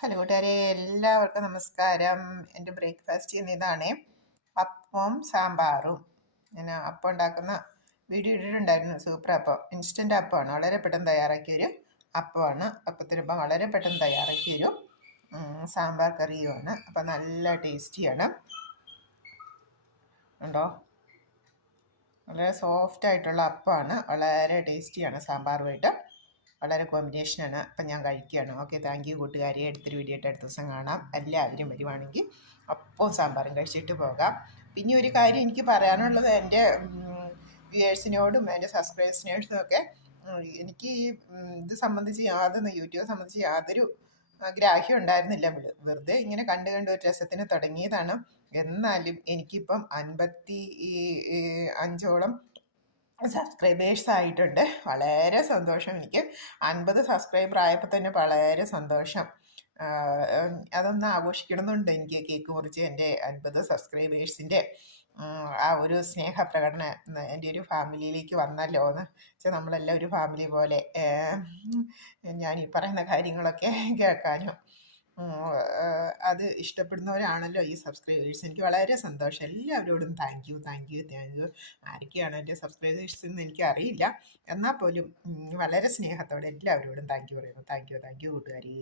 Hello കൂട്ടുകാരെ, എല്ലാവർക്കും നമസ്കാരം. എൻ്റെ ബ്രേക്ക്ഫാസ്റ്റ് ഇതാണേ, അപ്പവും സാമ്പാറും. ഞാൻ അപ്പം ഉണ്ടാക്കുന്ന വീഡിയോ ഇട്ടിട്ടുണ്ടായിരുന്നു. സൂപ്പർ അപ്പം, ഇൻസ്റ്റൻ്റ് അപ്പമാണ്. വളരെ പെട്ടെന്ന് തയ്യാറാക്കിയൊരു അപ്പമാണ്. അപ്പത്തിനൊപ്പം വളരെ പെട്ടെന്ന് തയ്യാറാക്കിയൊരു സാമ്പാർ കറിയുമാണ്. അപ്പം നല്ല ടേസ്റ്റിയാണ്. ഉണ്ടോ? വളരെ സോഫ്റ്റ് ആയിട്ടുള്ള അപ്പമാണ്. വളരെ ടേസ്റ്റിയാണ് സാമ്പാറുമായിട്ട്. വളരെ കോമ്പിനേഷനാണ്. അപ്പം ഞാൻ കഴിക്കുകയാണ്. ഓക്കെ, താങ്ക് യു കൂട്ടുകാരെ. അടുത്തൊരു വീഡിയോ ആയിട്ട് അടുത്ത ദിവസം കാണാം. എല്ലാവരും വരുവാണെങ്കിൽ അപ്പവും സാമ്പാറും കഴിച്ചിട്ട് പോകാം. പിന്നെ ഒരു കാര്യം എനിക്ക് പറയാനുള്ളത്, എൻ്റെ വ്യൂവേഴ്സിനോടും എൻ്റെ സബ്സ്ക്രൈബേഴ്സിനോടും ഒക്കെ എനിക്ക് ഈ ഇത് സംബന്ധിച്ച് യൂട്യൂബ് സംബന്ധിച്ച് യാതൊരു ഗ്രാഹ്യം ഉണ്ടായിരുന്നില്ല. വെറുതെ ഇങ്ങനെ കണ്ട് ഒരു രസത്തിന് തുടങ്ങിയതാണ്. എന്നാലും എനിക്കിപ്പം 55ഓളം സബ്സ്ക്രൈബേഴ്സ് ആയിട്ടുണ്ട്. വളരെ സന്തോഷം. എനിക്ക് 50 സബ്സ്ക്രൈബർ ആയപ്പോൾ തന്നെ വളരെ സന്തോഷം. അതൊന്ന് ആഘോഷിക്കണമെന്നുണ്ട് എനിക്ക്. കേക്ക് മുറിച്ച് എൻ്റെ 50 സബ്സ്ക്രൈബേഴ്സിൻ്റെ ആ ഒരു സ്നേഹപ്രകടനം എൻ്റെ ഒരു ഫാമിലിയിലേക്ക് വന്നല്ലോ എന്ന് വെച്ചാൽ, നമ്മളെല്ലാം ഒരു ഫാമിലി പോലെ ഞാൻ ഈ പറയുന്ന കാര്യങ്ങളൊക്കെ കേൾക്കാനും അത് ഇഷ്ടപ്പെടുന്നവരാണല്ലോ ഈ സബ്സ്ക്രൈബേഴ്സ്. എനിക്ക് വളരെ സന്തോഷം. എല്ലാവരോടും thank you, thank you, thank you. ആരൊക്കെയാണ് എൻ്റെ സബ്സ്ക്രൈബേഴ്സ് എന്ന് എനിക്കറിയില്ല. എന്നാൽ പോലും വളരെ സ്നേഹത്തോടെ എല്ലാവരോടും താങ്ക് യു പറയുന്നു. താങ്ക് യു, താങ്ക് യു കൂട്ടുകാരി.